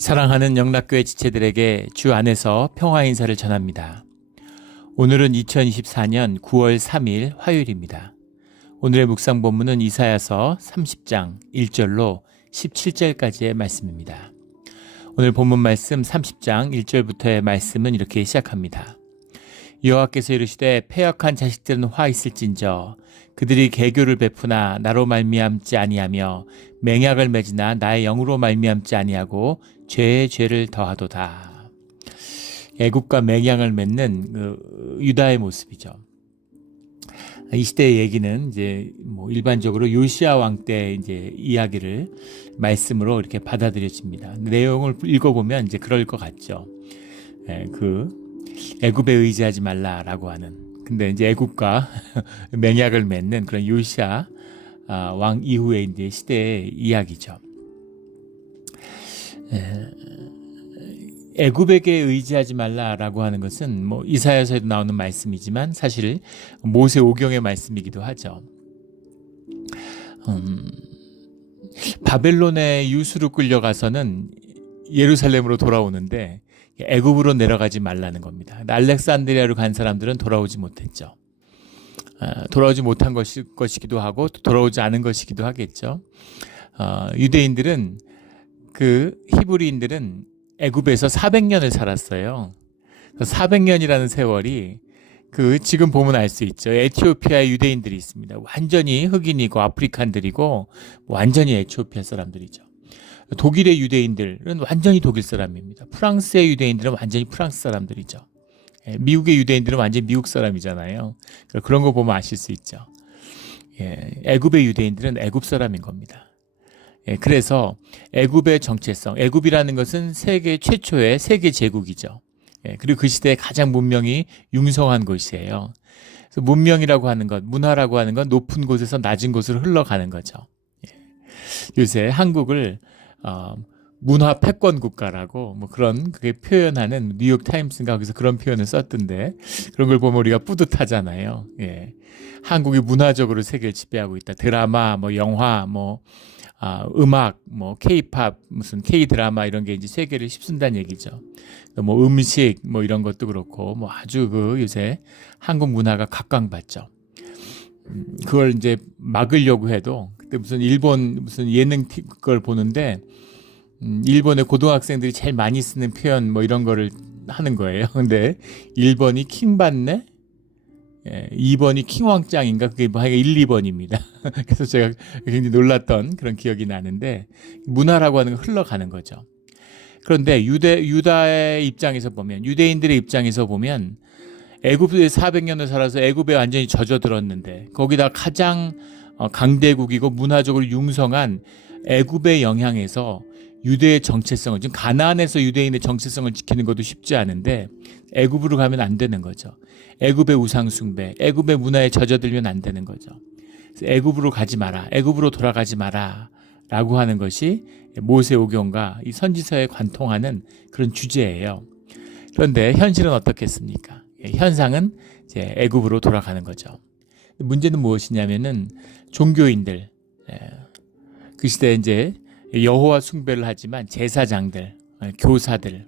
사랑하는 영락교회 지체들에게 주 안에서 평화 인사를 전합니다. 오늘은 2024년 9월 3일 화요일입니다. 오늘의 묵상 본문은 이사야서 30장 1절로 17절까지의 말씀입니다. 오늘 본문 말씀 30장 1절부터의 말씀은 이렇게 시작합니다. 여호와께서 이르시되 패역한 자식들은 화 있을진저 그들이 계교를 베푸나 나로 말미암지 아니하며 맹약을 맺으나 나의 영으로 말미암지 아니하고 죄의 죄를 더하도다. 애굽과 맹약을 맺는 유다의 모습이죠. 이 시대의 얘기는 이제 일반적으로 요시야 왕 때 이제 이야기를 말씀으로 이렇게 받아들여집니다. 내용을 읽어보면 이제 그럴 것 같죠. 애굽에 의지하지 말라라고 하는. 근데 이제 애굽과 맹약을 맺는 그런 요시야 왕 이후의 이제 시대의 이야기죠. 애굽에게 의지하지 말라라고 하는 것은 이사야서에도 나오는 말씀이지만 사실 모세오경의 말씀이기도 하죠. 바벨론의 유수로 끌려가서는 예루살렘으로 돌아오는데 애굽으로 내려가지 말라는 겁니다. 알렉산드리아로 간 사람들은 돌아오지 못했죠. 돌아오지 못한 것이기도 하고 돌아오지 않은 것이기도 하겠죠. 유대인들은 히브리인들은 애굽에서 400년을 살았어요. 400년이라는 세월이 지금 보면 알 수 있죠. 에티오피아에 유대인들이 있습니다. 완전히 흑인이고 아프리칸들이고 완전히 에티오피아 사람들이죠. 독일의 유대인들은 완전히 독일 사람입니다. 프랑스의 유대인들은 완전히 프랑스 사람들이죠. 미국의 유대인들은 완전히 미국 사람이잖아요. 그런 거 보면 아실 수 있죠. 애굽의 유대인들은 애굽 사람인 겁니다. 그래서 애굽의 정체성, 애굽이라는 것은 세계 최초의 세계 제국이죠. 그리고 그 시대에 가장 문명이 융성한 곳이에요. 그래서 문명이라고 하는 것, 문화라고 하는 건 높은 곳에서 낮은 곳으로 흘러가는 거죠. 요새 한국을 문화 패권 국가라고 그게 표현하는 뉴욕 타임스인가 거기서 그런 표현을 썼던데 그런 걸 보면 우리가 뿌듯하잖아요. 한국이 문화적으로 세계를 지배하고 있다. 드라마, 영화, 음악, K-팝, 무슨 K-드라마 이런 게 이제 세계를 휩쓴다는 얘기죠. 음식, 이런 것도 그렇고, 아주 요새 한국 문화가 각광받죠. 그걸 이제 막으려고 해도, 그때 일본 예능 걸 보는데, 일본의 고등학생들이 제일 많이 쓰는 표현, 이런 거를 하는 거예요. 근데 1번이 킹받네? 2번이 킹왕짱인가? 그게 1, 2번입니다. 그래서 제가 굉장히 놀랐던 그런 기억이 나는데 문화라고 하는 건 흘러가는 거죠. 그런데 유다의 입장에서 보면 유대인들의 입장에서 보면 애굽에 400년을 살아서 애굽에 완전히 젖어들었는데 거기다 가장 강대국이고 문화적으로 융성한 애굽의 영향에서 유대의 정체성을 지금 가나안에서 유대인의 정체성을 지키는 것도 쉽지 않은데 애굽으로 가면 안 되는 거죠. 애굽의 우상 숭배, 애굽의 문화에 젖어들면 안 되는 거죠. 그래서 애굽으로 가지 마라, 애굽으로 돌아가지 마라라고 하는 것이 모세오경과 이 선지서에 관통하는 그런 주제예요. 그런데 현실은 어떻겠습니까? 현상은 이제 애굽으로 돌아가는 거죠. 문제는 무엇이냐면은 종교인들, 그 시대에 이제 여호와 숭배를 하지만 제사장들, 교사들,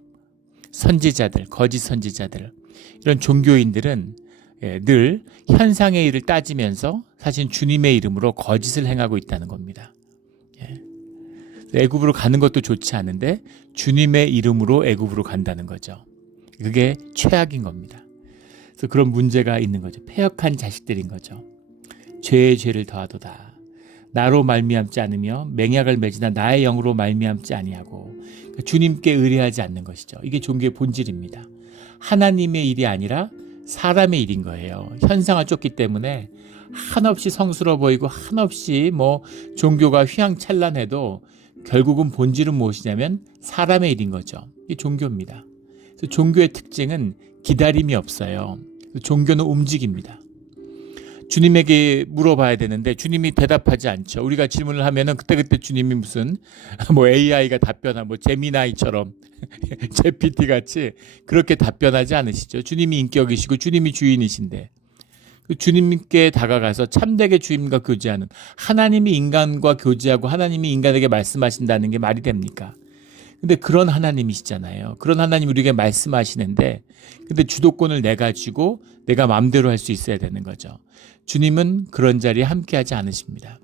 선지자들, 거짓 선지자들 이런 종교인들은 늘 현상의 일을 따지면서 사실 주님의 이름으로 거짓을 행하고 있다는 겁니다. 애굽으로 가는 것도 좋지 않은데 주님의 이름으로 애굽으로 간다는 거죠. 그게 최악인 겁니다. 그래서 그런 문제가 있는 거죠. 패역한 자식들인 거죠. 죄의 죄를 더하도다. 나로 말미암지 않으며 맹약을 맺으나 나의 영으로 말미암지 아니하고 주님께 의뢰하지 않는 것이죠. 이게 종교의 본질입니다. 하나님의 일이 아니라 사람의 일인 거예요. 현상을 쫓기 때문에 한없이 성스러워 보이고 한없이 종교가 휘황찬란해도 결국은 본질은 무엇이냐면 사람의 일인 거죠. 이게 종교입니다. 그래서 종교의 특징은 기다림이 없어요. 종교는 움직입니다. 주님에게 물어봐야 되는데 주님이 대답하지 않죠. 우리가 질문을 하면은 그때그때 주님이 무슨 AI가 답변하고 제미나이처럼 GPT 같이 그렇게 답변하지 않으시죠. 주님이 인격이시고 주님이 주인이신데 주님께 다가가서 참되게 주님과 교제하는, 하나님이 인간과 교제하고 하나님이 인간에게 말씀하신다는 게 말이 됩니까? 근데 그런 하나님이시잖아요. 그런 하나님 우리에게 말씀하시는데, 근데 주도권을 내가 쥐고 내가 마음대로 할 수 있어야 되는 거죠. 주님은 그런 자리에 함께하지 않으십니다.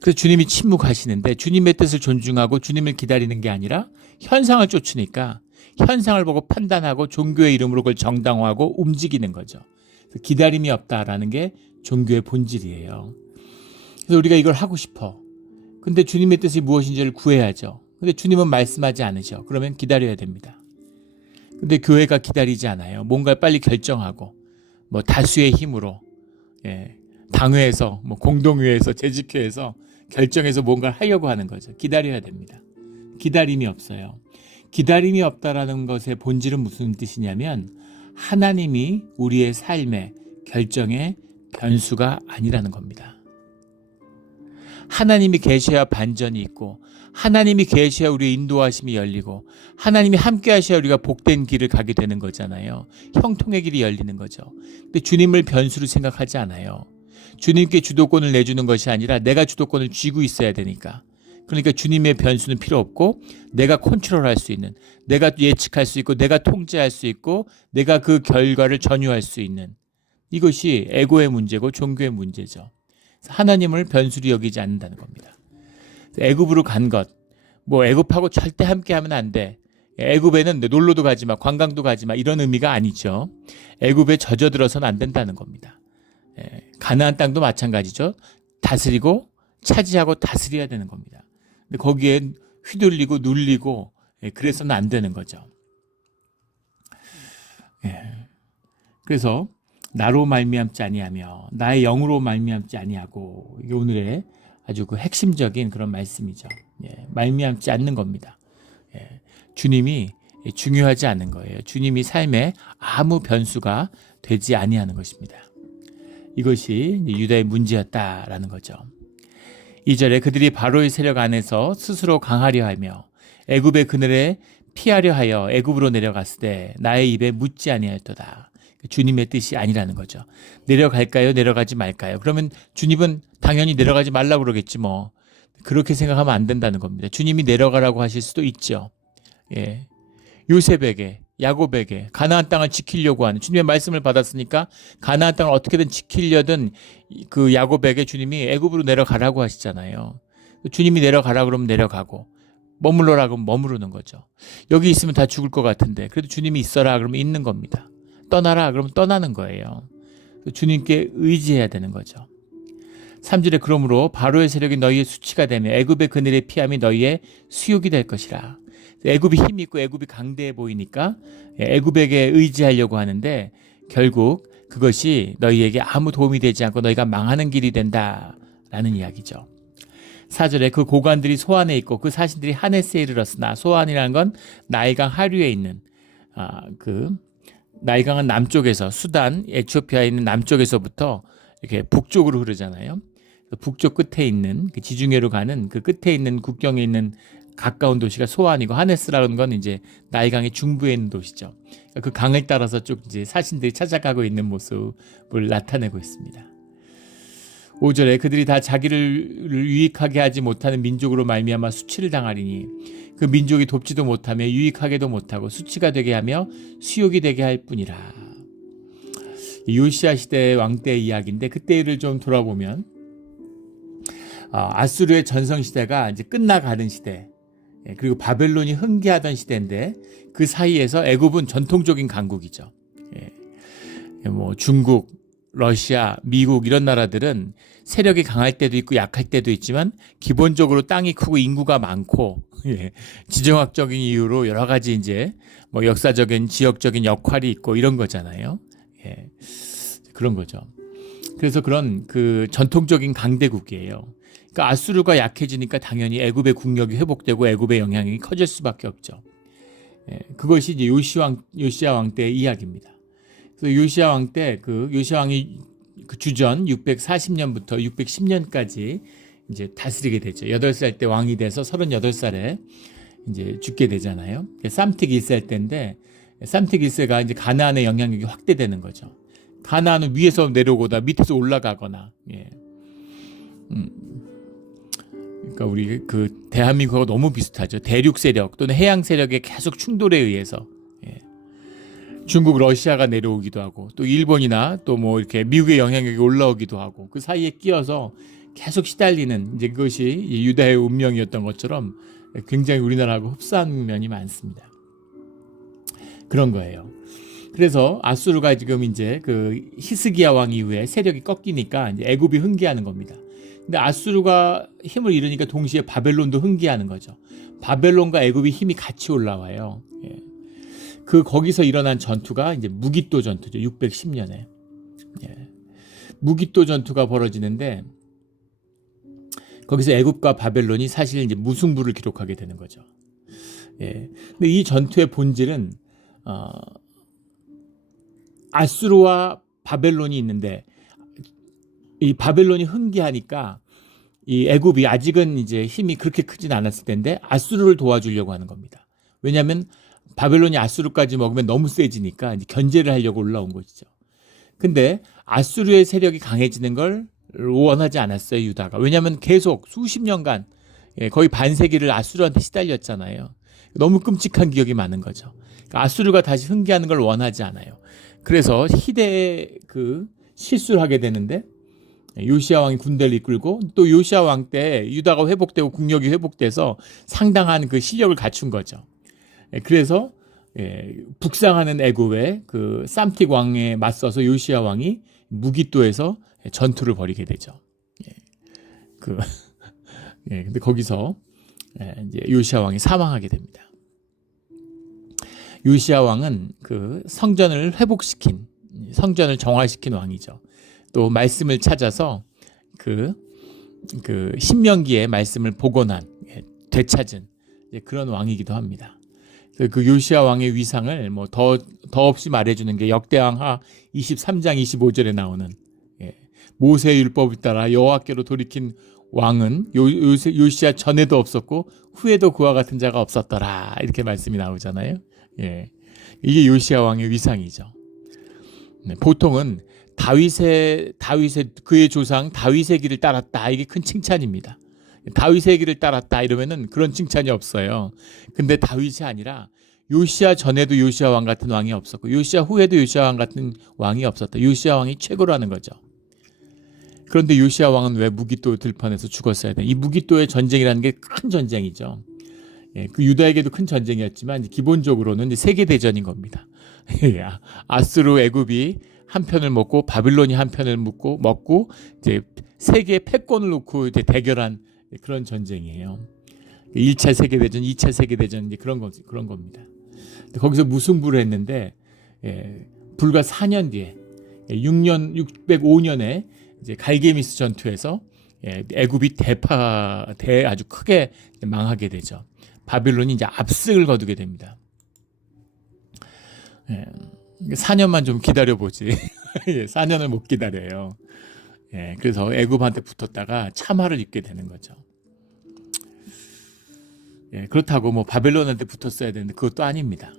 그래서 주님이 침묵하시는데, 주님의 뜻을 존중하고 주님을 기다리는 게 아니라 현상을 쫓으니까 현상을 보고 판단하고 종교의 이름으로 그걸 정당화하고 움직이는 거죠. 기다림이 없다라는 게 종교의 본질이에요. 그래서 우리가 이걸 하고 싶어. 근데 주님의 뜻이 무엇인지를 구해야죠. 근데 주님은 말씀하지 않으셔. 그러면 기다려야 됩니다. 근데 교회가 기다리지 않아요. 뭔가를 빨리 결정하고 뭐 다수의 힘으로, 당회에서 뭐 공동회에서 재직회에서 결정해서 뭔가를 하려고 하는 거죠. 기다려야 됩니다. 기다림이 없어요. 기다림이 없다라는 것의 본질은 무슨 뜻이냐면, 하나님이 우리의 삶의 결정의 변수가 아니라는 겁니다. 하나님이 계셔야 반전이 있고, 하나님이 계셔야 우리의 인도하심이 열리고, 하나님이 함께 하셔야 우리가 복된 길을 가게 되는 거잖아요. 형통의 길이 열리는 거죠. 근데 주님을 변수로 생각하지 않아요. 주님께 주도권을 내주는 것이 아니라 내가 주도권을 쥐고 있어야 되니까. 그러니까 주님의 변수는 필요 없고, 내가 컨트롤할 수 있는, 내가 예측할 수 있고, 내가 통제할 수 있고, 내가 그 결과를 전유할 수 있는, 이것이 에고의 문제고 종교의 문제죠. 하나님을 변수로 여기지 않는다는 겁니다. 애굽으로 간 것, 뭐 애굽하고 절대 함께하면 안 돼. 애굽에는 놀러도 가지 마, 관광도 가지 마, 이런 의미가 아니죠. 애굽에 젖어들어서는 안 된다는 겁니다. 가나안 땅도 마찬가지죠. 다스리고 차지하고 다스려야 되는 겁니다. 근데 거기에 휘둘리고 눌리고 그래서는 안 되는 거죠. 그래서 나로 말미암지 아니하며 나의 영으로 말미암지 아니하고, 이게 오늘의 아주 그 핵심적인 그런 말씀이죠. 말미암지 않는 겁니다. 주님이 중요하지 않은 거예요. 주님이 삶에 아무 변수가 되지 아니하는 것입니다. 이것이 유다의 문제였다라는 거죠. 2절에 그들이 바로의 세력 안에서 스스로 강하려 하며 애굽의 그늘에 피하려 하여 애굽으로 내려갔을 때 나의 입에 묻지 아니하였도다. 주님의 뜻이 아니라는 거죠. 내려갈까요? 내려가지 말까요? 그러면 주님은 당연히 내려가지 말라고 그러겠지 뭐. 그렇게 생각하면 안 된다는 겁니다. 주님이 내려가라고 하실 수도 있죠. 요셉에게, 야곱에게 가나안 땅을 지키려고 하는, 주님의 말씀을 받았으니까 가나안 땅을 어떻게든 지키려던 그 야곱에게 주님이 애굽으로 내려가라고 하시잖아요. 주님이 내려가라 그러면 내려가고, 머물러라 그러면 머무르는 거죠. 여기 있으면 다 죽을 것 같은데 그래도 주님이 있어라 그러면 있는 겁니다. 떠나라 그러면 떠나는 거예요. 주님께 의지해야 되는 거죠. 3절에 그러므로 바로의 세력이 너희의 수치가 되며 애굽의 그늘의 피함이 너희의 수욕이 될 것이라. 애굽이 힘이 있고 애굽이 강대해 보이니까 애굽에게 의지하려고 하는데, 결국 그것이 너희에게 아무 도움이 되지 않고 너희가 망하는 길이 된다라는 이야기죠. 4절에 그 고관들이 소안에 있고 그 사신들이 하네스에 이르렀으나, 소안이라는 건 나일강 하류에 있는, 나일강은 남쪽에서, 수단, 에티오피아에 있는 남쪽에서부터 이렇게 북쪽으로 흐르잖아요. 북쪽 끝에 있는, 그 지중해로 가는 그 끝에 있는 국경에 있는 가까운 도시가 소안이고, 하네스라는 건 이제 나일강의 중부에 있는 도시죠. 그 강을 따라서 쭉 이제 사신들이 찾아가고 있는 모습을 나타내고 있습니다. 5절에 그들이 다 자기를 유익하게 하지 못하는 민족으로 말미암아 수치를 당하리니, 그 민족이 돕지도 못하며 유익하게도 못하고 수치가 되게 하며 수욕이 되게 할 뿐이라. 요시야 시대 왕 때의 이야기인데, 그때를 좀 돌아보면 아수르의 전성 시대가 이제 끝나가는 시대, 그리고 바벨론이 흥계하던 시대인데, 그 사이에서 애굽은 전통적인 강국이죠. 뭐 중국, 러시아, 미국 이런 나라들은 세력이 강할 때도 있고 약할 때도 있지만 기본적으로 땅이 크고 인구가 많고, 지정학적인 이유로 여러 가지 이제 뭐 역사적인 지역적인 역할이 있고 이런 거잖아요. 그런 거죠. 그래서 그런 그 전통적인 강대국이에요. 그러니까 아수르가 약해지니까 당연히 애굽의 국력이 회복되고 애굽의 영향이 커질 수밖에 없죠. 그것이 이제 요시야 왕 때의 이야기입니다. 그래서 요시야 왕 때, 요시야 왕이 그 주전 640년부터 610년까지 이제 다스리게 되죠. 8살 때 왕이 돼서 38살에 이제 죽게 되잖아요. 쌈틱 1세 때인데, 쌈틱 1세가 이제 가나안의 영향력이 확대되는 거죠. 가나안은 위에서 내려오거나 밑에서 올라가거나, 그러니까 우리 그 대한민국하고 너무 비슷하죠. 대륙 세력 또는 해양 세력의 계속 충돌에 의해서 예. 중국, 러시아가 내려오기도 하고 또 일본이나 또 뭐 이렇게 미국의 영향력이 올라오기도 하고 그 사이에 끼어서 계속 시달리는 이제 그것이 유다의 운명이었던 것처럼 굉장히 우리나라하고 흡사한 면이 많습니다. 그런 거예요. 그래서 아수르가 지금 이제 그 히스기야 왕 이후에 세력이 꺾이니까 이제 애굽이 흥기하는 겁니다. 근데 아수르가 힘을 잃으니까 동시에 바벨론도 흥기하는 거죠. 바벨론과 애굽이 힘이 같이 올라와요. 예. 그 거기서 일어난 전투가 이제 무기또 전투죠. 610년에. 예. 무기또 전투가 벌어지는데 거기서 애굽과 바벨론이 사실 이제 무승부를 기록하게 되는 거죠. 예. 근데 이 전투의 본질은 아수르와 바벨론이 있는데 이 바벨론이 흥기하니까 이 애굽이 아직은 이제 힘이 그렇게 크진 않았을 텐데 아수르를 도와주려고 하는 겁니다. 왜냐하면 바벨론이 아수르까지 먹으면 너무 세지니까 이제 견제를 하려고 올라온 것이죠. 근데 아수르의 세력이 강해지는 걸 원하지 않았어요, 유다가. 왜냐하면 계속 수십 년간 거의 반세기를 아수르한테 시달렸잖아요. 너무 끔찍한 기억이 많은 거죠. 그러니까 아수르가 다시 흥기하는 걸 원하지 않아요. 그래서 희대의 그 실수를 하게 되는데 요시야 왕이 군대를 이끌고 또 요시야 왕 때 유다가 회복되고 국력이 회복돼서 상당한 그 실력을 갖춘 거죠. 그래서 북상하는 애굽의 그 쌈틱 왕에 맞서서 요시야 왕이 무기또에서 전투를 벌이게 되죠. 근데 거기서 이제 요시야 왕이 사망하게 됩니다. 요시야 왕은 그 성전을 회복시킨, 성전을 정화시킨 왕이죠. 또 말씀을 찾아서 그 신명기의 말씀을 복원한, 되찾은 그런 왕이기도 합니다. 그 요시야 왕의 위상을 뭐 더 없이 말해주는 게 역대왕하 23장 25절에 나오는 모세의 율법을 따라 여호와께로 돌이킨 왕은 요시야 전에도 없었고 후에도 그와 같은 자가 없었더라, 이렇게 말씀이 나오잖아요. 이게 요시야 왕의 위상이죠. 보통은 다윗의 그의 조상 다윗의 길을 따랐다, 이게 큰 칭찬입니다. 다윗의 길을 따랐다 이러면은 그런 칭찬이 없어요. 근데 다윗이 아니라 요시야 전에도 요시야 왕 같은 왕이 없었고 요시야 후에도 요시야 왕 같은 왕이 없었다. 요시야 왕이 최고라는 거죠. 그런데 요시야 왕은 왜 무기또 들판에서 죽었어야 돼? 이 무기또의 전쟁이라는 게 큰 전쟁이죠. 그 유다에게도 큰 전쟁이었지만 기본적으로는 세계 대전인 겁니다. 아수르 애굽이 한 편을 먹고 바빌론이 한 편을 먹고 이제 세계 패권을 놓고 이제 대결한 그런 전쟁이에요. 1차 세계 대전, 2차 세계 대전 이제 그런 겁니다. 거기서 무승부를 했는데 불과 4년 뒤에 605년에 이제 갈게미스 전투에서 애굽이 아주 크게 망하게 되죠. 바빌론이 이제 압승을 거두게 됩니다. 4년만 좀 기다려보지. 4년을 못 기다려요. 그래서 애굽한테 붙었다가 참화를 입게 되는 거죠. 그렇다고 뭐 바벨론한테 붙었어야 되는데 그것도 아닙니다.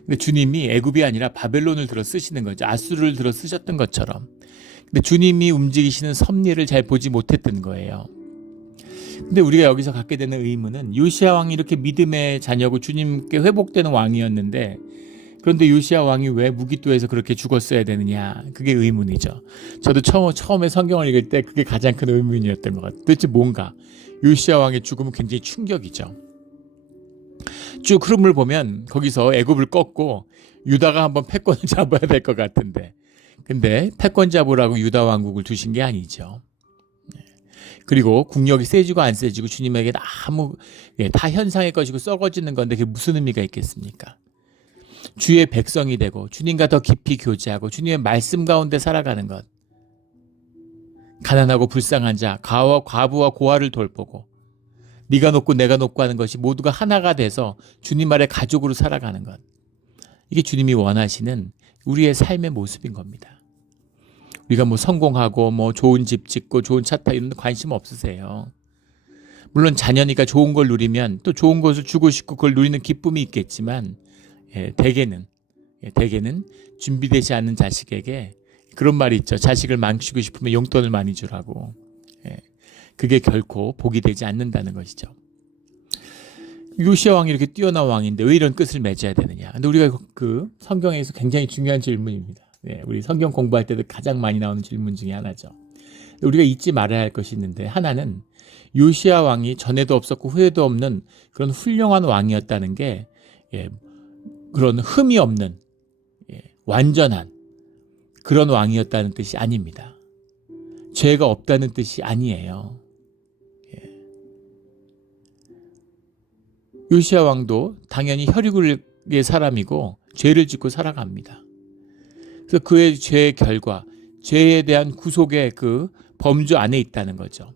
근데 주님이 애굽이 아니라 바벨론을 들어 쓰시는 거죠. 아수르를 들어 쓰셨던 것처럼. 근데 주님이 움직이시는 섭리를 잘 보지 못했던 거예요. 근데 우리가 여기서 갖게 되는 의문은 요시야 왕이 이렇게 믿음의 자녀고 주님께 회복되는 왕이었는데 그런데 요시야 왕이 왜 무기또에서 그렇게 죽었어야 되느냐, 그게 의문이죠. 저도 처음에 성경을 읽을 때 그게 가장 큰 의문이었던 것 같아요. 도대체 뭔가 요시야 왕의 죽음은 굉장히 충격이죠. 쭉 흐름을 보면 거기서 애굽을 꺾고 유다가 한번 패권을 잡아야 될 것 같은데 근데 패권 잡으라고 유다 왕국을 두신 게 아니죠. 그리고 국력이 세지고 안 세지고 주님에게 아무 다 현상의 것이고 썩어지는 건데 그게 무슨 의미가 있겠습니까? 주의 백성이 되고 주님과 더 깊이 교제하고 주님의 말씀 가운데 살아가는 것, 가난하고 불쌍한 자, 과부와 고아를 돌보고 네가 높고 내가 높고 하는 것이 모두가 하나가 돼서 주님 아래 가족으로 살아가는 것, 이게 주님이 원하시는 우리의 삶의 모습인 겁니다. 우리가 뭐 성공하고 뭐 좋은 집 짓고 좋은 차 타고 이런 데 관심 없으세요. 물론 자녀니까 좋은 걸 누리면 또 좋은 것을 주고 싶고 그걸 누리는 기쁨이 있겠지만 대개는 준비되지 않는 자식에게 그런 말이 있죠. 자식을 망치고 싶으면 용돈을 많이 주라고. 그게 결코 복이 되지 않는다는 것이죠. 요시야 왕이 이렇게 뛰어난 왕인데 왜 이런 끝을 맺어야 되느냐. 근데 우리가 그 성경에서 굉장히 중요한 질문입니다. 네, 우리 성경 공부할 때도 가장 많이 나오는 질문 중에 하나죠. 우리가 잊지 말아야 할 것이 있는데, 하나는 요시야 왕이 전에도 없었고 후에도 없는 그런 훌륭한 왕이었다는 게 그런 흠이 없는 완전한 그런 왕이었다는 뜻이 아닙니다. 죄가 없다는 뜻이 아니에요. 요시야 왕도 당연히 혈육의 사람이고 죄를 짓고 살아갑니다. 그래서 그의 죄의 결과, 죄에 대한 구속의 그 범주 안에 있다는 거죠.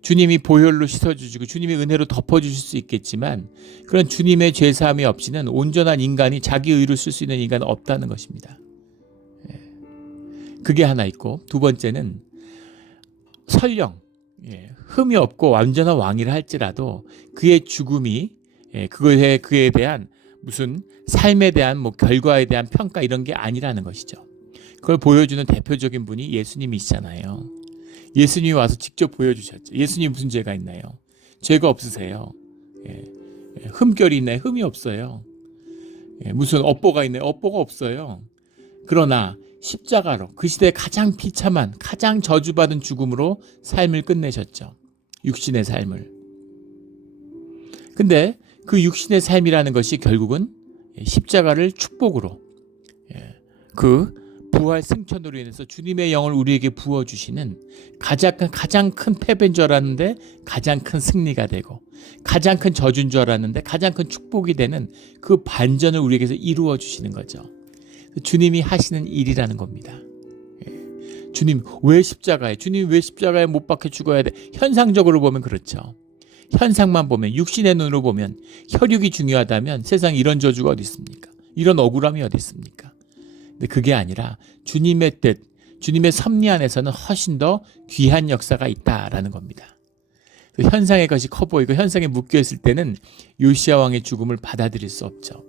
주님이 보혈로 씻어주시고 주님의 은혜로 덮어주실 수 있겠지만 그런 주님의 죄사함이 없이는 온전한 인간이 자기 의로 쓸 수 있는 인간은 없다는 것입니다. 그게 하나 있고, 두 번째는 설령 흠이 없고 완전한 왕이라 할지라도 그의 죽음이 그에 대한 무슨 삶에 대한 뭐 결과에 대한 평가 이런 게 아니라는 것이죠. 그걸 보여주는 대표적인 분이 예수님이시잖아요. 예수님이 와서 직접 보여주셨죠. 예수님 무슨 죄가 있나요? 죄가 없으세요. 흠결이 있나요? 흠이 없어요. 무슨 업보가 있나요? 업보가 없어요. 그러나 십자가로 그 시대에 가장 비참한, 가장 저주받은 죽음으로 삶을 끝내셨죠. 육신의 삶을. 근데 그 육신의 삶이라는 것이 결국은 십자가를 축복으로, 그 부활 승천으로 인해서 주님의 영을 우리에게 부어주시는 가장 큰 패배인 줄 알았는데 가장 큰 승리가 되고, 가장 큰 저주인 줄 알았는데 가장 큰 축복이 되는 그 반전을 우리에게서 이루어 주시는 거죠. 주님이 하시는 일이라는 겁니다. 주님 왜 십자가에 못 박혀 죽어야 돼? 현상적으로 보면 그렇죠. 현상만 보면, 육신의 눈으로 보면, 혈육이 중요하다면 세상에 이런 저주가 어디 있습니까? 이런 억울함이 어디 있습니까? 근데 그게 아니라 주님의 뜻, 주님의 섭리 안에서는 훨씬 더 귀한 역사가 있다라는 겁니다. 그 현상의 것이 커 보이고 현상에 묶여 있을 때는 요시야 왕의 죽음을 받아들일 수 없죠.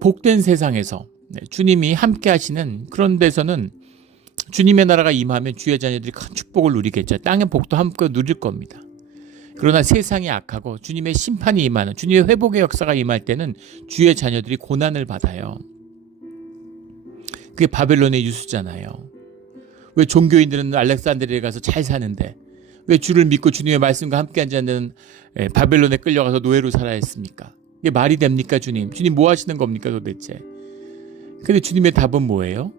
복된 세상에서 주님이 함께 하시는 그런 데서는 주님의 나라가 임하면 주의 자녀들이 큰 축복을 누리겠죠. 땅의 복도 함께 누릴 겁니다. 그러나 세상이 악하고 주님의 심판이 임하는, 주님의 회복의 역사가 임할 때는 주의 자녀들이 고난을 받아요. 그게 바벨론의 유수잖아요. 왜 종교인들은 알렉산드리아에 가서 잘 사는데 왜 주를 믿고 주님의 말씀과 함께 앉는 바벨론에 끌려가서 노예로 살아야 했습니까? 이게 말이 됩니까? 주님 뭐 하시는 겁니까 도대체? 근데 주님의 답은 뭐예요?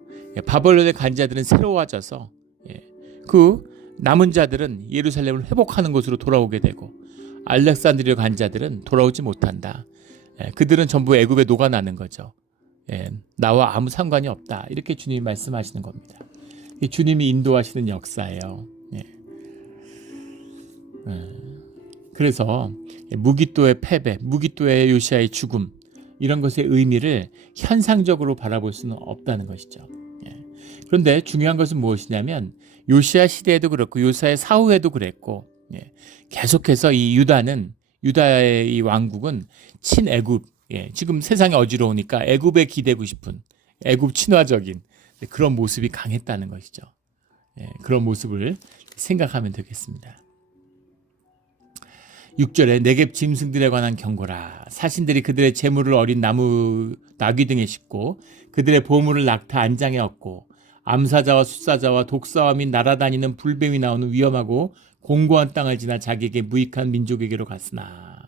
바벨론의 간 자들은 새로워져서 그 남은 자들은 예루살렘을 회복하는 곳으로 돌아오게 되고, 알렉산드리아 간 자들은 돌아오지 못한다. 그들은 전부 애굽에 녹아나는 거죠. 나와 아무 상관이 없다. 이렇게 주님이 말씀하시는 겁니다. 주님이 인도하시는 역사예요. 그래서 무기또의 패배, 무기또의 요시야의 죽음, 이런 것의 의미를 현상적으로 바라볼 수는 없다는 것이죠. 그런데 중요한 것은 무엇이냐면 요시야 시대에도 그렇고 요시야의 사후에도 그랬고, 계속해서 이 유다의 이 왕국은 친애굽, 지금 세상이 어지러우니까 애굽에 기대고 싶은, 애굽 친화적인 그런 모습이 강했다는 것이죠. 그런 모습을 생각하면 되겠습니다. 6절에 네겝 짐승들에 관한 경고라. 사신들이 그들의 재물을 어린 나귀 등에 싣고 그들의 보물을 낙타 안장에 얻고 암사자와 숫사자와 독사와 및 날아다니는 불뱀이 나오는 위험하고 공고한 땅을 지나 자기에게 무익한 민족에게로 갔으나.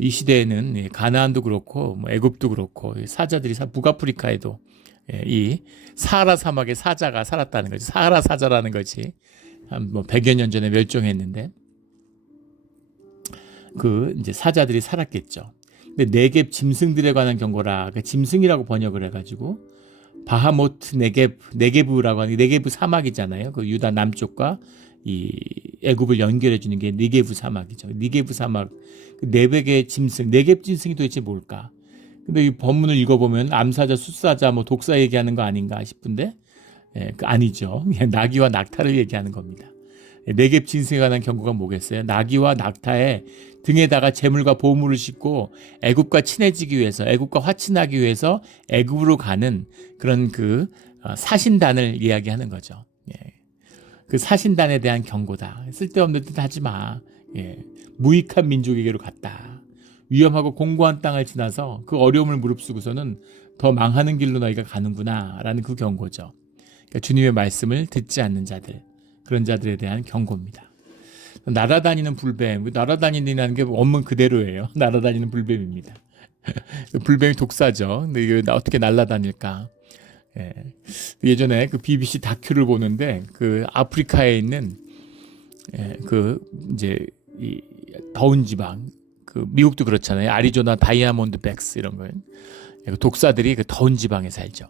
이 시대에는 가나안도 그렇고 애굽도 그렇고 사자들이 북아프리카에도 이 사하라 사막에 사자가 살았다는 거지. 사하라 사자라는 것이 한 100여 년 전에 멸종했는데 그 이제 사자들이 살았겠죠. 근데 네겝 짐승들에 관한 경고라. 그러니까 짐승이라고 번역을 해가지고 바하모트 네게브라고 하는, 네게브 사막이잖아요. 그 유다 남쪽과 이 애굽을 연결해 주는 게 네게브 사막이죠. 네게브 사막, 그 네겝의 짐승, 네겝 짐승이 도대체 뭘까? 근데 이 본문을 읽어보면 암사자, 숫사자, 독사 얘기하는 거 아닌가 싶은데, 아니죠. 나귀와 낙타를 얘기하는 겁니다. 네겝 짐승에 관한 경고가 뭐겠어요? 나귀와 낙타의 등에다가 재물과 보물을 싣고 애굽과 친해지기 위해서, 애굽과 화친하기 위해서 애굽으로 가는 그런 그 사신단을 이야기하는 거죠. 예. 그 사신단에 대한 경고다. 쓸데없는 뜻 하지 마. 예. 무익한 민족에게로 갔다. 위험하고 공고한 땅을 지나서 그 어려움을 무릅쓰고서는 더 망하는 길로 너희가 가는구나 라는 그 경고죠. 그러니까 주님의 말씀을 듣지 않는 자들, 그런 자들에 대한 경고입니다. 날아다니는 불뱀, 날아다니는 게 원문 그대로예요. 날아다니는 불뱀입니다. 불뱀이 독사죠. 근데 이게 어떻게 날아다닐까? 예. 예전에 그 BBC 다큐를 보는데 그 아프리카에 있는 그 이제 이 더운 지방, 그 미국도 그렇잖아요. 아리조나 다이아몬드백스 이런 거, 독사들이 그 더운 지방에 살죠.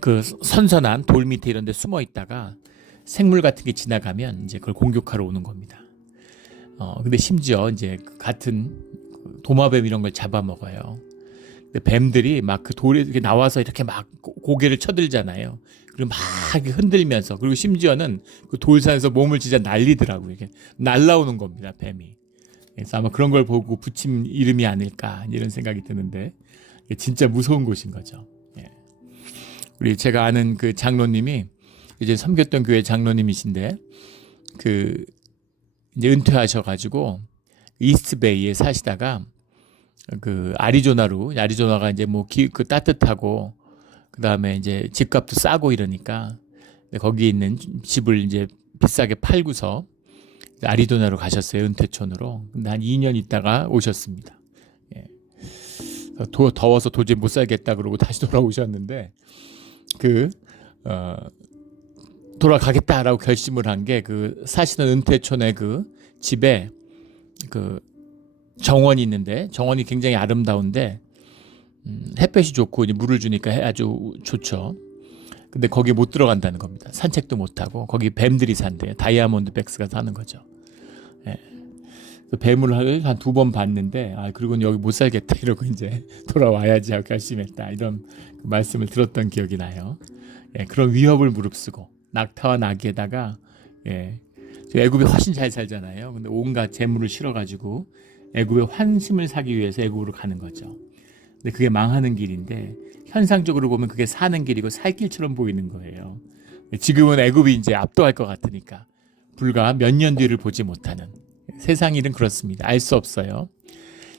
그 선선한 돌 밑에 이런 데 숨어 있다가 생물 같은 게 지나가면 이제 그걸 공격하러 오는 겁니다. 근데 심지어 이제 같은 도마뱀 이런 걸 잡아먹어요. 근데 뱀들이 막 그 돌에 이렇게 나와서 이렇게 막 고개를 쳐들잖아요. 그리고 막 흔들면서, 그리고 심지어는 그 돌산에서 몸을 진짜 날리더라고요. 이렇게 날라오는 겁니다, 뱀이. 그래서 아마 그런 걸 보고 붙인 이름이 아닐까 이런 생각이 드는데, 진짜 무서운 곳인 거죠. 예. 우리 제가 아는 그 장로님이 이제 섬겼던 교회 장로님이신데, 그 이제 은퇴하셔가지고 이스트베이에 사시다가 그 아리조나가 이제 뭐 그 따뜻하고 그 다음에 이제 집값도 싸고 이러니까 거기 있는 집을 이제 비싸게 팔고서 아리조나로 가셨어요. 은퇴촌으로. 근데 한 2년 있다가 오셨습니다. 예. 더워서 도저히 못 살겠다 그러고 다시 돌아오셨는데 돌아가겠다라고 결심을 한 게 그 사시는 은퇴촌의 그 집에 그 정원이 있는데, 정원이 굉장히 아름다운데 햇볕이 좋고 이제 물을 주니까 아주 좋죠. 근데 거기 못 들어간다는 겁니다. 산책도 못 하고 거기 뱀들이 산대요. 다이아몬드백스가 사는 거죠. 예. 뱀을 한 2번 봤는데, 그리고는 여기 못 살겠다 이러고 이제 돌아와야지 하고 결심했다, 이런 말씀을 들었던 기억이 나요. 예, 그런 위협을 무릅쓰고 낙타와 나귀에다가, 예, 애굽이 훨씬 잘 살잖아요. 근데 온갖 재물을 실어가지고 애굽의 환심을 사기 위해서 애굽으로 가는 거죠. 근데 그게 망하는 길인데, 현상적으로 보면 그게 사는 길이고 살 길처럼 보이는 거예요. 지금은 애굽이 이제 압도할 것 같으니까 불과 몇 년 뒤를 보지 못하는 세상 일은 그렇습니다. 알 수 없어요.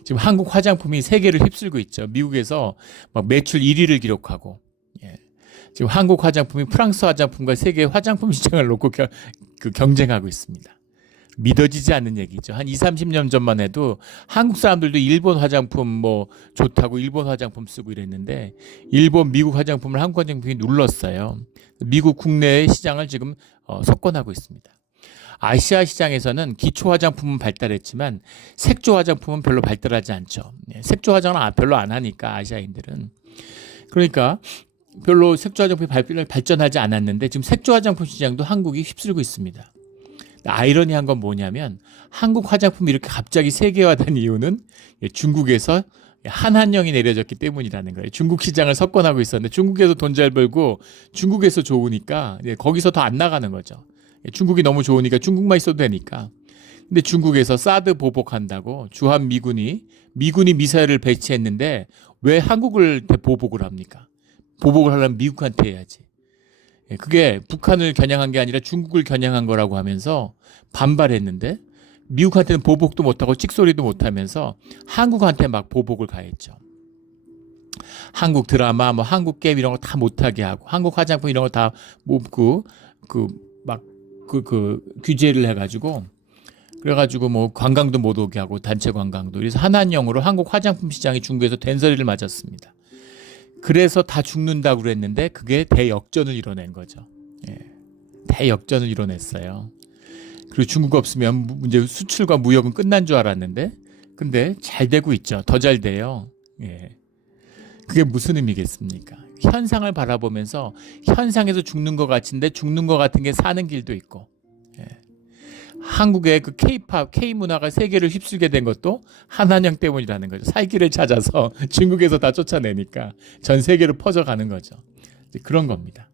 지금 한국 화장품이 세계를 휩쓸고 있죠. 미국에서 막 매출 1위를 기록하고, 예. 지금 한국 화장품이 프랑스 화장품과 세계 화장품 시장을 놓고 경쟁하고 있습니다. 믿어지지 않는 얘기죠. 한 20-30년 전만 해도 한국 사람들도 일본 화장품 뭐 좋다고 일본 화장품 쓰고 이랬는데, 일본, 미국 화장품을 한국 화장품이 눌렀어요. 미국 국내의 시장을 지금 석권하고 있습니다. 아시아 시장에서는 기초 화장품은 발달했지만 색조 화장품은 별로 발달하지 않죠. 색조 화장은 별로 안 하니까 아시아인들은. 그러니까 별로 색조 화장품이 발전하지 않았는데, 지금 색조 화장품 시장도 한국이 휩쓸고 있습니다. 아이러니한 건 뭐냐면, 한국 화장품이 이렇게 갑자기 세계화된 이유는 중국에서 한한령이 내려졌기 때문이라는 거예요. 중국 시장을 석권하고 있었는데, 중국에서 돈 잘 벌고 중국에서 좋으니까 거기서 더 안 나가는 거죠. 중국이 너무 좋으니까 중국만 있어도 되니까. 근데 중국에서 사드 보복한다고 주한 미군이 미사일을 배치했는데 왜 한국을 보복을 합니까? 보복을 하려면 미국한테 해야지. 그게 북한을 겨냥한 게 아니라 중국을 겨냥한 거라고 하면서 반발했는데, 미국한테는 보복도 못하고 찍소리도 못하면서 한국한테 막 보복을 가했죠. 한국 드라마, 뭐 한국 게임 이런 거 다 못하게 하고, 한국 화장품 이런 거 다 못 규제를 해가지고, 그래가지고 뭐 관광도 못 오게 하고, 단체 관광도. 그래서 한한령으로 한국 화장품 시장이 중국에서 된소리를 맞았습니다. 그래서 다 죽는다고 그랬는데 그게 대역전을 이뤄낸 거죠. 예. 대역전을 이뤄냈어요. 그리고 중국 없으면 이제 수출과 무역은 끝난 줄 알았는데, 근데 잘 되고 있죠. 더 잘 돼요. 예. 그게 무슨 의미겠습니까? 현상을 바라보면서 현상에서 죽는 것 같은데 죽는 것 같은 게 사는 길도 있고, 예. 한국의 그 K-팝, K-문화가 세계를 휩쓸게 된 것도 한한령 때문이라는 거죠. 살 길을 찾아서 중국에서 다 쫓아내니까 전 세계로 퍼져가는 거죠. 그런 겁니다.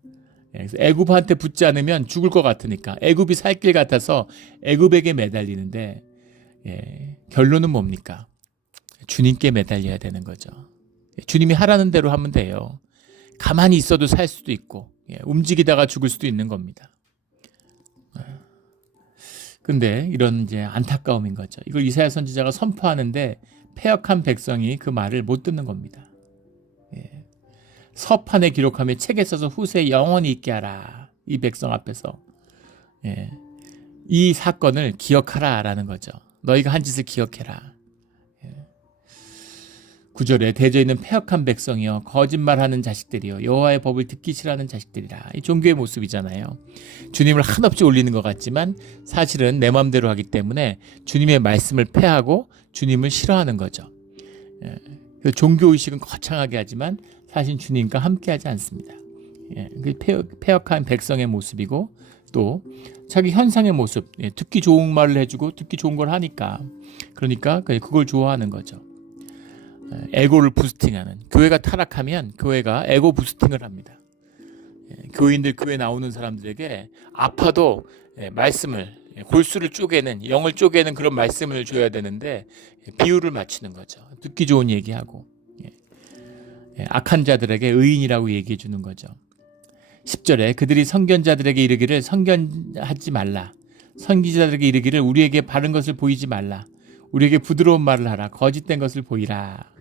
그래서 애굽한테 붙지 않으면 죽을 것 같으니까 애굽이 살 길 같아서 애굽에게 매달리는데, 예, 결론은 뭡니까? 주님께 매달려야 되는 거죠. 주님이 하라는 대로 하면 돼요. 가만히 있어도 살 수도 있고 움직이다가 죽을 수도 있는 겁니다. 근데 이런 이제 안타까움인 거죠. 이걸 이사야 선지자가 선포하는데 패역한 백성이 그 말을 못 듣는 겁니다. 서판에 기록하며 책에 써서 후세에 영원히 있게 하라. 이 백성 앞에서 이 사건을 기억하라라는 거죠. 너희가 한 짓을 기억해라. 9절에 대저 있는 패역한 백성이여 거짓말하는 자식들이여 여호와의 법을 듣기 싫어하는 자식들이라. 이 종교의 모습이잖아요. 주님을 한없이 올리는 것 같지만 사실은 내 마음대로 하기 때문에 주님의 말씀을 패하고 주님을 싫어하는 거죠. 종교의식은 거창하게 하지만 사실 주님과 함께하지 않습니다. 패역한 백성의 모습이고 또 자기 현상의 모습, 듣기 좋은 말을 해주고 듣기 좋은 걸 하니까 그러니까 그걸 좋아하는 거죠. 에고를 부스팅하는, 교회가 타락하면 교회가 에고 부스팅을 합니다. 교인들, 교회 나오는 사람들에게 아파도 말씀을, 골수를 쪼개는, 영을 쪼개는 그런 말씀을 줘야 되는데 비유를 맞추는 거죠. 듣기 좋은 얘기하고 악한 자들에게 의인이라고 얘기해 주는 거죠. 10절에 그들이 선견자들에게 이르기를 선견하지 말라. 선지자들에게 이르기를 우리에게 바른 것을 보이지 말라. 우리에게 부드러운 말을 하라. 거짓된 것을 보이라.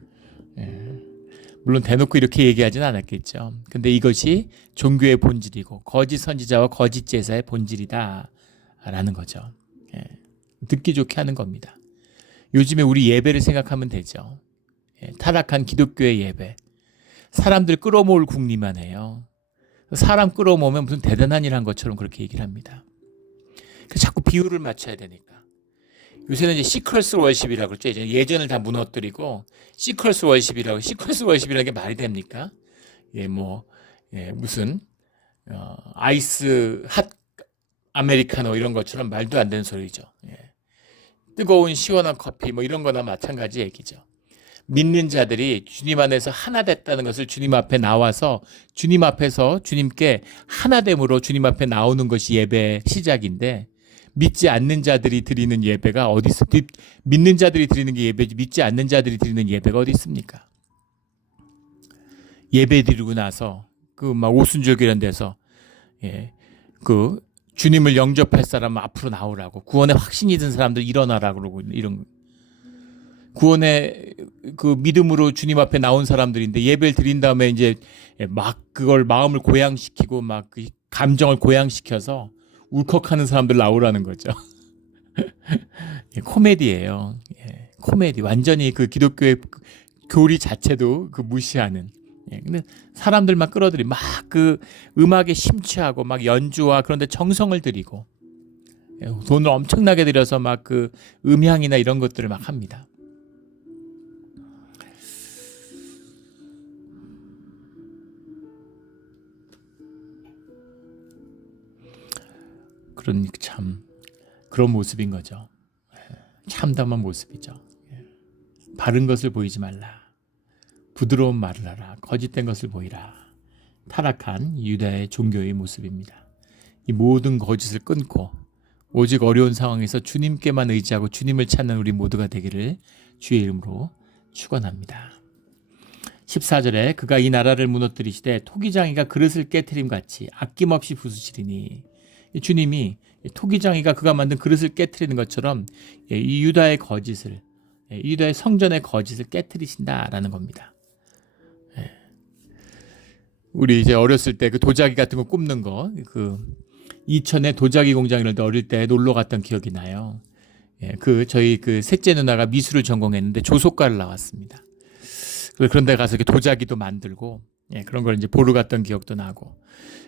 물론 대놓고 이렇게 얘기하지는 않았겠죠. 근데 이것이 종교의 본질이고 거짓 선지자와 거짓 제사의 본질이다 라는 거죠. 듣기 좋게 하는 겁니다. 요즘에 우리 예배를 생각하면 되죠. 타락한 기독교의 예배. 사람들 끌어모을 궁리만 해요. 사람 끌어모으면 무슨 대단한 일 한 것처럼 그렇게 얘기를 합니다. 자꾸 비유를 맞춰야 되니까. 요새는 이제 시크러스 월십이라고 그러죠. 이제 예전을 다 무너뜨리고 시크러스 월십이라는 게 말이 됩니까? 무슨 아이스 핫 아메리카노 이런 것처럼 말도 안 되는 소리죠. 뜨거운 시원한 커피 이런 거나 마찬가지 얘기죠. 믿는 자들이 주님 안에서 하나 됐다는 것을 주님 앞에 나와서 주님 앞에서 주님께 하나됨으로 주님 앞에 나오는 것이 예배의 시작인데 믿지 않는 자들이 드리는 예배가 어디 있어? 믿는 자들이 드리는 게 예배지 믿지 않는 자들이 드리는 예배가 어디 있습니까? 예배 드리고 나서 그 막 오순절교 이런 데서 그 주님을 영접할 사람은 앞으로 나오라고 구원에 확신이 든 사람들 일어나라 그러고 이런 구원의 그 믿음으로 주님 앞에 나온 사람들인데 예배를 드린 다음에 이제 막 그걸 마음을 고양시키고 막 그 감정을 고양시켜서 울컥하는 사람들 나오라는 거죠. 코미디예요. 코미디. 완전히 그 기독교의 교리 자체도 그 무시하는. 근데 사람들만 끌어들이 막 그 음악에 심취하고 막 연주와 그런데 정성을 들이고 돈을 엄청나게 들여서 막 그 음향이나 이런 것들을 막 합니다. 참 그런 모습인 거죠. 참담한 모습이죠. 바른 것을 보이지 말라. 부드러운 말을 하라. 거짓된 것을 보이라. 타락한 유다의 종교의 모습입니다. 이 모든 거짓을 끊고 오직 어려운 상황에서 주님께만 의지하고 주님을 찾는 우리 모두가 되기를 주의 이름으로 축원합니다. 14절에 그가 이 나라를 무너뜨리시되 토기장이가 그릇을 깨트림 같이 아낌없이 부수시리니 주님이 토기장이가 그가 만든 그릇을 깨트리는 것처럼 이 유다의 거짓을 유다의 성전의 거짓을 깨트리신다라는 겁니다. 우리 이제 어렸을 때 그 도자기 같은 거 굽는 거 그 이천에 도자기 공장 이럴 때 어릴 때 놀러 갔던 기억이 나요. 저희 그 셋째 누나가 미술을 전공했는데 조속과를 나왔습니다. 그런데 가서 도자기도 만들고 그런 걸 이제 보러 갔던 기억도 나고.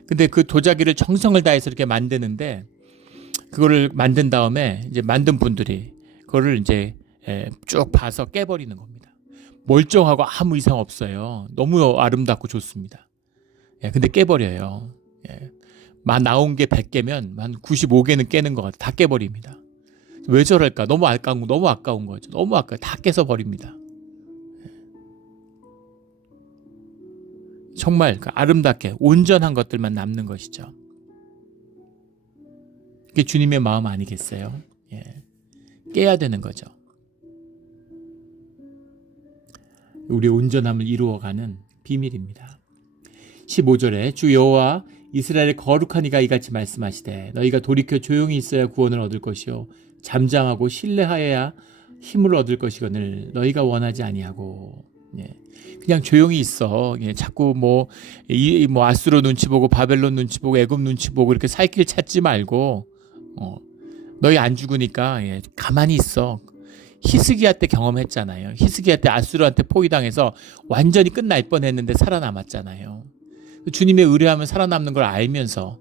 근데 그 도자기를 정성을 다해서 이렇게 만드는데 그거를 만든 다음에 이제 만든 분들이 그거를 이제 쭉 봐서 깨버리는 겁니다. 멀쩡하고 아무 이상 없어요. 너무 아름답고 좋습니다. 근데 깨버려요. 나온 게 100개면 한 95개는 깨는 것 같아요. 다 깨버립니다. 왜 저럴까? 너무 아까운 거죠. 너무 아까워. 다 깨서 버립니다. 정말 아름답게 온전한 것들만 남는 것이죠. 그게 주님의 마음 아니겠어요? 깨야 되는 거죠. 우리의 온전함을 이루어가는 비밀입니다. 15절에 주 여호와 이스라엘의 거룩한 이가 이같이 말씀하시되 너희가 돌이켜 조용히 있어야 구원을 얻을 것이요 잠잠하고 신뢰하여야 힘을 얻을 것이거늘 너희가 원하지 아니하고. 예. 그냥 조용히 있어. 예. 자꾸 뭐 아수르 눈치 보고 바벨론 눈치 보고 애굽 눈치 보고 이렇게 살 길 찾지 말고 너희 안 죽으니까 예. 가만히 있어. 히스기야 때 경험했잖아요. 히스기야 때 아수르한테 포위당해서 완전히 끝날 뻔했는데 살아남았잖아요. 주님의 의뢰하면 살아남는 걸 알면서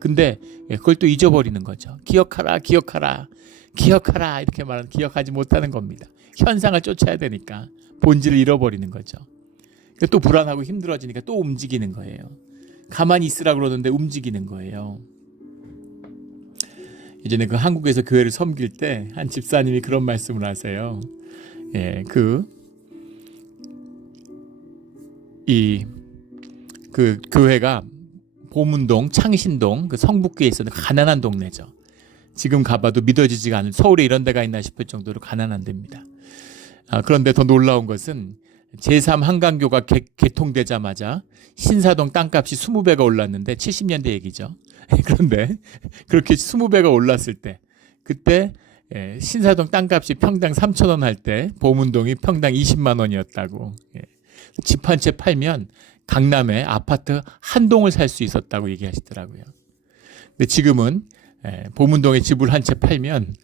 근데 그걸 또 잊어버리는 거죠. 기억하라 기억하라 기억하라 이렇게 말하는 기억하지 못하는 겁니다. 현상을 쫓아야 되니까 본질을 잃어버리는 거죠. 또 불안하고 힘들어지니까 또 움직이는 거예요. 가만히 있으라 그러는데 움직이는 거예요. 예전에 그 한국에서 교회를 섬길 때 한 집사님이 그런 말씀을 하세요. 그 교회가 보문동, 창신동, 그 성북구에 있었는데 가난한 동네죠. 지금 가봐도 믿어지지가 않은, 서울에 이런 데가 있나 싶을 정도로 가난한 데입니다. 그런데 더 놀라운 것은 제3 한강교가 개통되자마자 신사동 땅값이 20배가 올랐는데 70년대 얘기죠. 그런데 그렇게 20배가 올랐을 때 그때 신사동 땅값이 평당 3,000원 할 때 보문동이 평당 20만 원이었다고. 집 한 채 팔면 강남에 아파트 한 동을 살 수 있었다고 얘기하시더라고요. 근데 지금은 보문동에 집을 한 채 팔면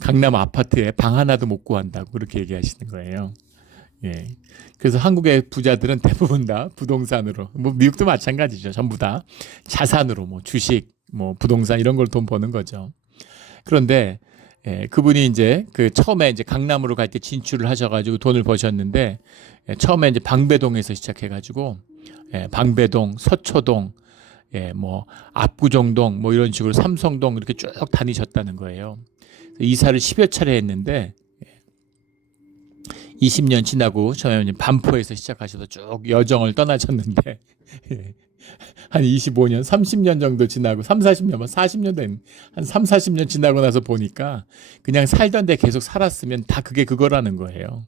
강남 아파트에 방 하나도 못 구한다고 그렇게 얘기하시는 거예요. 그래서 한국의 부자들은 대부분 다 부동산으로, 뭐 미국도 마찬가지죠. 전부 다 자산으로 뭐 주식, 뭐 부동산 이런 걸 돈 버는 거죠. 그런데 그분이 이제 그 처음에 이제 강남으로 갈 때 진출을 하셔가지고 돈을 버셨는데 처음에 이제 방배동에서 시작해가지고 방배동, 서초동, 뭐 압구정동, 뭐 이런 식으로 삼성동 이렇게 쭉 다니셨다는 거예요. 이사를 10여 차례 했는데 20년 지나고 저는 반포에서 시작하셔서 쭉 여정을 떠나셨는데 한 25년, 30년 정도 지나고 40년, 뭐 40년 된 한 40년 지나고 나서 보니까 그냥 살던 데 계속 살았으면 다 그게 그거라는 거예요.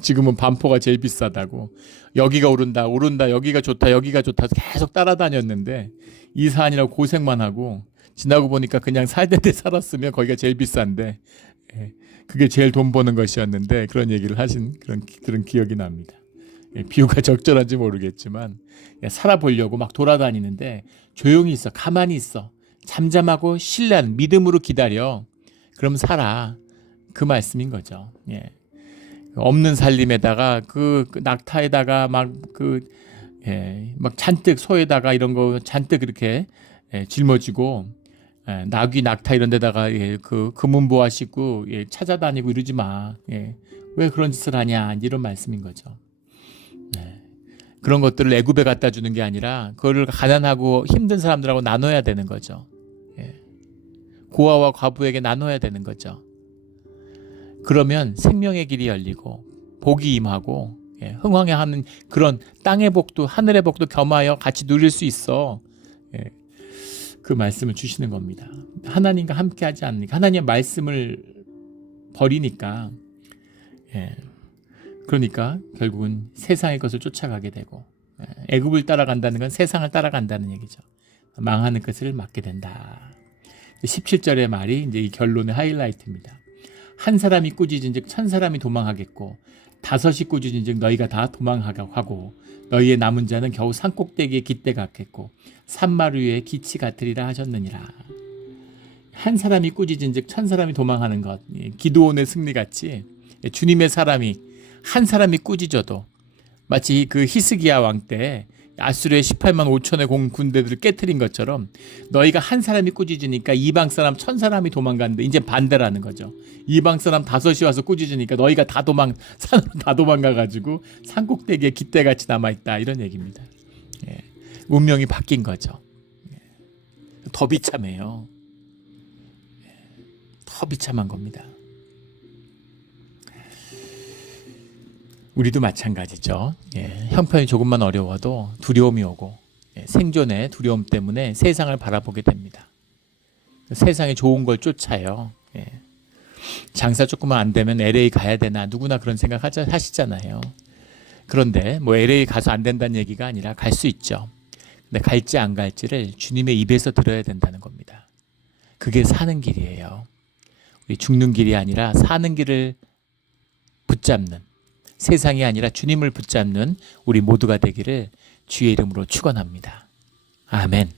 지금은 반포가 제일 비싸다고. 여기가 오른다, 여기가 좋다, 여기가 좋다 계속 따라다녔는데 이사하느라고 고생만 하고 지나고 보니까 그냥 살던 데 살았으면 거기가 제일 비싼데 그게 제일 돈 버는 것이었는데 그런 얘기를 하신 그런 기억이 납니다. 비유가 적절한지 모르겠지만 살아보려고 막 돌아다니는데 조용히 있어, 가만히 있어, 잠잠하고 신뢰하는 믿음으로 기다려. 그럼 살아. 그 말씀인 거죠. 없는 살림에다가 그 낙타에다가 막 잔뜩 소에다가 이런 거 잔뜩 이렇게 짊어지고 나귀 낙타 이런 데다가 그 금은보화 싣고 찾아다니고 이러지 마. 왜 그런 짓을 하냐 이런 말씀인 거죠. 그런 것들을 애굽에 갖다 주는 게 아니라 그거를 가난하고 힘든 사람들하고 나눠야 되는 거죠. 고아와 과부에게 나눠야 되는 거죠. 그러면 생명의 길이 열리고 복이 임하고 흥황해하는 그런 땅의 복도 하늘의 복도 겸하여 같이 누릴 수 있어. 그 말씀을 주시는 겁니다. 하나님과 함께하지 않으니까, 하나님의 말씀을 버리니까, 그러니까 결국은 세상의 것을 쫓아가게 되고, 애굽을 따라간다는 건 세상을 따라간다는 얘기죠. 망하는 것을 막게 된다. 17절의 말이 이제 이 결론의 하이라이트입니다. 한 사람이 꾸짖은즉 천 사람이 도망하겠고 다섯이 꾸짖은즉 너희가 다 도망하고 너희의 남은 자는 겨우 산꼭대기에 깃대 같겠고 산마루 위에 기치 같으리라 하셨느니라. 한 사람이 꾸짖은즉 천 사람이 도망하는 것, 기드온의 승리같이 주님의 사람이 한 사람이 꾸짖어도 마치 그 히스기야 왕 때 아수르의 18만 5천의 군대들을 깨트린 것처럼 너희가 한 사람이 꾸짖으니까 이방 사람 1,000사람이 도망갔는데 이제 반대라는 거죠. 이방 사람 5이 와서 꾸짖으니까 너희가 산으로 다 도망가가지고 산꼭대기에 깃대같이 남아있다 이런 얘기입니다. 운명이 바뀐 거죠. 더 비참해요. 더 비참한 겁니다. 우리도 마찬가지죠. 형편이 조금만 어려워도 두려움이 오고 생존의 두려움 때문에 세상을 바라보게 됩니다. 세상에 좋은 걸 쫓아요. 장사 조금만 안 되면 LA 가야 되나 누구나 그런 생각 하시잖아요. 그런데 뭐 LA 가서 안 된다는 얘기가 아니라 갈 수 있죠. 근데 갈지 안 갈지를 주님의 입에서 들어야 된다는 겁니다. 그게 사는 길이에요. 우리 죽는 길이 아니라 사는 길을 붙잡는, 세상이 아니라 주님을 붙잡는 우리 모두가 되기를 주의 이름으로 축원합니다. 아멘.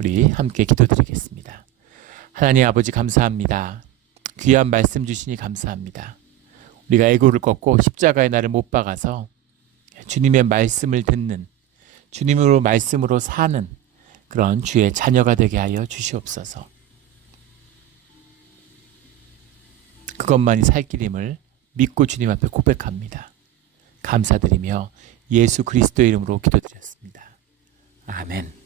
우리 함께 기도드리겠습니다. 하나님 아버지 감사합니다. 귀한 말씀 주시니 감사합니다. 우리가 에고를 꺾고 십자가의 날을 못 박아서 주님의 말씀을 듣는, 주님으로 말씀으로 사는 그런 주의 자녀가 되게 하여 주시옵소서. 그것만이 살 길임을 믿고 주님 앞에 고백합니다. 감사드리며 예수 그리스도의 이름으로 기도드렸습니다. 아멘.